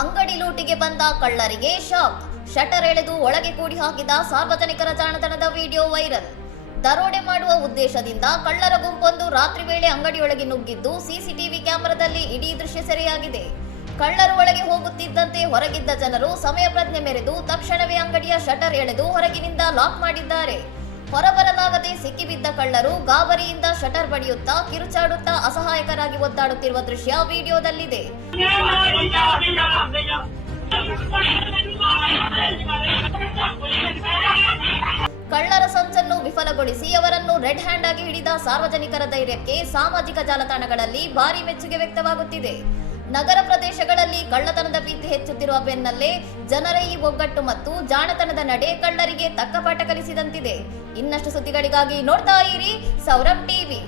ಅಂಗಡಿ ಲೂಟಿಗೆ ಬಂದ ಕಳ್ಳರಿಗೆ shock. Shutter ಎಳೆದು ಒಳಗೆ ಕೂಡಿ ಹಾಕಿದ ಸಾರ್ವಜನಿಕರ ಜಾಣತನದ ವಿಡಿಯೋ ವೈರಲ್. ದರೋಡೆ ಮಾಡುವ ಉದ್ದೇಶದಿಂದ ಕಳ್ಳರ ಗುಂಪೊಂದು ರಾತ್ರಿ ವೇಳೆ ಅಂಗಡಿಯೊಳಗೆ ನುಗ್ಗಿದ್ದು ಸಿಸಿಟಿವಿ ಕ್ಯಾಮೆರಾದಲ್ಲಿ ಇಡೀ ದೃಶ್ಯ ಸೆರೆಯಾಗಿದೆ. ಕಳ್ಳರು ಒಳಗೆ ಹೋಗುತ್ತಿದ್ದಂತೆ ಹೊರಗಿದ್ದ ಜನರು ಸಮಯ ಪ್ರಜ್ಞೆ ಮೆರೆದು ತಕ್ಷಣವೇ ಅಂಗಡಿಯ ಶಟರ್ ಎಳೆದು ಹೊರಗಿನಿಂದ ಲಾಕ್ ಮಾಡಿದ್ದಾರೆ. ಹೊರಬರಲಾಗದೆ ಸಿಕ್ಕಿಬಿದ್ದ ಕಳ್ಳರು ಗಾಬರಿಯಿಂದ ಶಟರ್ ಬಡಿಯುತ್ತಾ ಕಿರುಚಾಡುತ್ತಾ ಅಸಹಾಯಕರಾಗಿ ಒದ್ದಾಡುತ್ತಿರುವ ದೃಶ್ಯ ವಿಡಿಯೋದಲ್ಲಿದೆ. ಕಳ್ಳರ ಸಂಚನ್ನು ವಿಫಲಗೊಳಿಸಿ ಅವರನ್ನು ರೆಡ್ ಹ್ಯಾಂಡ್ ಆಗಿ ಹಿಡಿದ ಸಾರ್ವಜನಿಕರ ಧೈರ್ಯಕ್ಕೆ ಸಾಮಾಜಿಕ ಜಾಲತಾಣಗಳಲ್ಲಿ ಭಾರಿ ಮೆಚ್ಚುಗೆ ವ್ಯಕ್ತವಾಗುತ್ತಿದೆ. ನಗರ ಪ್ರದೇಶಗಳಲ್ಲಿ ಕಳ್ಳತನದ ಭೀತಿ ಹೆಚ್ಚುತ್ತಿರುವ ಬೆನ್ನಲ್ಲೇ ಜನರ ಈ ಒಗ್ಗಟ್ಟು ಮತ್ತು ಜಾಣತನದ ನಡೆ ಕಳ್ಳರಿಗೆ ತಕ್ಕ ಪಾಠ ಕಲಿಸಿದಂತಿದೆ. ಇನ್ನಷ್ಟು ಸುದ್ದಿಗಳಿಗಾಗಿ ನೋಡ್ತಾ ಇರಿ ಸೌರಭ್ ಟಿವಿ.